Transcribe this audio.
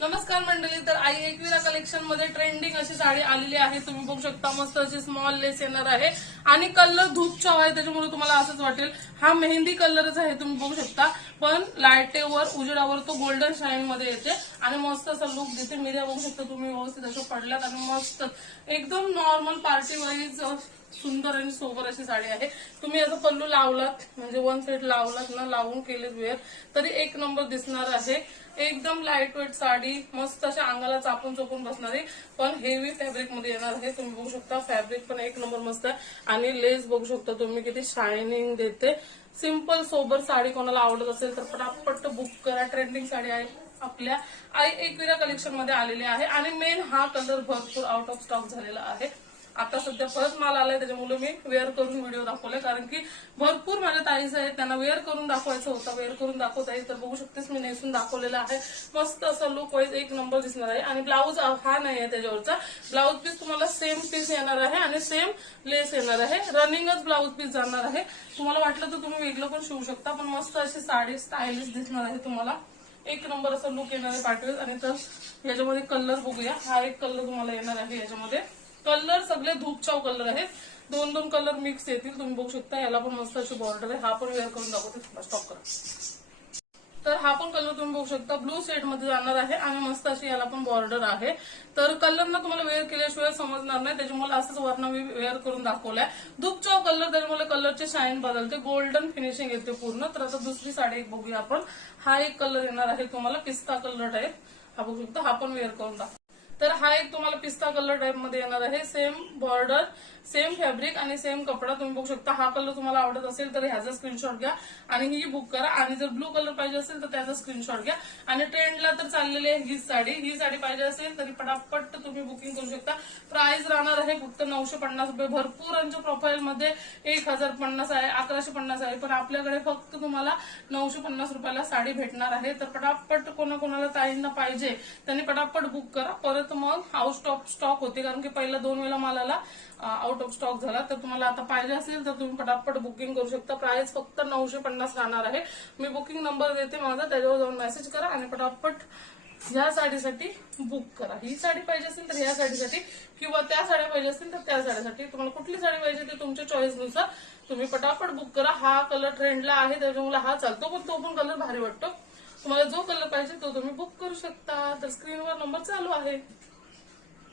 नमस्कार मंडळी, तर आई एकविरा कलेक्शन मध्ये ट्रेंडिंग अशी साडी आलेली आहे। तुम्ही बघू शकता मस्त अशी स्मॉल लेस येणार आहे आणि कलर धूप चाव आहे, त्याच्यामुळे तुम्हाला असंच वाटेल हा मेहंदी कलरच आहे। तुम्ही बघू शकता पण लाईटेवर उजेडावर तो गोल्डन शाईन मध्ये येते आणि मस्त असा लुक देते। मीडिया बघू शकता तुम्ही व्यवस्थित असं पडल्यात आणि मस्त एकदम नॉर्मल पार्टी वाईज सुंदर आणि सोबर अशी साडी आहे। तुम्ही याचा पल्लू लावलात म्हणजे वन साइड लावलात ना, लावून केलेत वेअर तरी एक नंबर दिसणार आहे। एकदम लाईट वेट साडी, मस्त अशा अंगाला चापून चोपून बसणारी पण हेवी फॅब्रिक मध्ये येणार आहे। तुम्ही बघू शकता फॅब्रिक पण एक नंबर मस्त आहे आणि लेस बघू शकता तुम्ही किती शायनिंग देते। सिंपल सोबर साडी कोणाला आवडत असेल तर पटापट बुक करा। ट्रेंडिंग साडी आहे, आपल्या आई एकविरा कलेक्शन मध्ये आलेली आहे आणि मेन हा कलर भरपूर आउट ऑफ स्टॉक झालेला आहे। आता सध्या परत माल आलाय, त्याच्यामुळे मी वेअर करून व्हिडिओ दाखवले, कारण की भरपूर माझ्या ताईज आहेत त्यांना वेअर करून दाखवायचं होतं। वेअर करून दाखवता येईल तर बघू शकतेस मी नेसून दाखवलेला आहे। मस्त असं लुक वाईज एक नंबर दिसणार आहे आणि ब्लाऊज हा नाही आहे त्याच्यावरचा। ब्लाऊज पीस तुम्हाला सेम पीस येणार आहे आणि सेम लेस येणार आहे। रनिंगच ब्लाऊज पीस जाणार आहे। तुम्हाला वाटलं तर तुम्ही वेगळं पण शिवू शकता, पण मस्त अशी साडी स्टायलिश दिसणार आहे तुम्हाला। एक नंबर असं लुक येणार आहे पाठवेल। आणि तर याच्यामध्ये कलर बघूया, हा एक कलर तुम्हाला येणार आहे। याच्यामध्ये कलर सगळे धूपचाव कलर आहेत, दोन दोन कलर मिक्स येतील। तुम्ही बघू शकता याला पण मस्त अशी बॉर्डर आहे। हा पण वेअर करून दाखवते, स्टॉप करा। तर हा पण कलर तुम्ही बघू शकता ब्लू शेड मध्ये जाणार आहे आणि मस्त अशी याला पण बॉर्डर आहे। तर कलर ना तुम्हाला वेअर केल्याशिवाय समजणार नाही, त्याच्यामुळे असंच वरण मी वेअर करून दाखवलाय। धूपचाव कलर, त्याच्यामुळे कलरचे शाईन बदलते, गोल्डन फिनिशिंग येते पूर्ण। तर आता दुसरी साडी एक बघूया आपण। हा एक कलर येणार आहे तुम्हाला पिस्ता कलर टाईप, हा बघू शकता, हा पण वेअर करून दाखव। तर हा एक तुम्हाला पिस्ता कलर टाइप मध्ये येणार आहे। सेम बॉर्डर, सेम फॅब्रिक आणि सेम कपडा। तुम्ही बघू शकता हा कलर तुम्हाला आवडत असेल तर ह्याचा स्क्रीनशॉट घ्या आणि ही बुक करा। आणि जर ब्लू कलर पाहिजे असेल तर त्याचा स्क्रीनशॉट घ्या। आणि ट्रेंडला तर चाललेली आहे ही साडी पाहिजे असेल तरी पटापट तुम्ही बुकिंग करू शकता। प्राइस राहणार आहे फक्त 950 रुपये। भरपूरांच्या प्रोफाईल मध्ये 1050 आहे, 1150 आहे, पण आपल्याकडे फक्त तुम्हाला 950 रुपयाला साडी भेटणार आहे। तर पटापट कोणाकोणाला ताईंना पाहिजे त्यांनी पटापट बुक करा, परत मग आउट ऑफ स्टॉक होते, कारण की पहिला 2 वेळा मालाला आउट ऑफ स्टॉक झाला। तर तुम्हाला आता पाहिजे असेल तर तुम्ही पटापट बुकिंग करू शकता। प्राइस फक्त 950 राहणार आहे। मी बुकिंग नंबर देते माझा, त्याच्यावर जाऊन मेसेज करा आणि पटापट ह्या साडीसाठी बुक करा। ही साडी पाहिजे असेल तर ह्या साडीसाठी, किंवा त्या साड्या पाहिजे असतील तर त्या साडीसाठी। तुम्हाला कुठली साडी पाहिजे ते तुमच्या चॉईसनुसार तुम्ही पटापट बुक करा। हा कलर ट्रेंडला आहे त्याच्यामुळे हा चालतो, पण तो पण कलर भारी वाटतो। तुम्हाला जो कलर पाहिजे तो तुम्ही बुक करू शकता। तर स्क्रीनवर नंबर चालू आहे।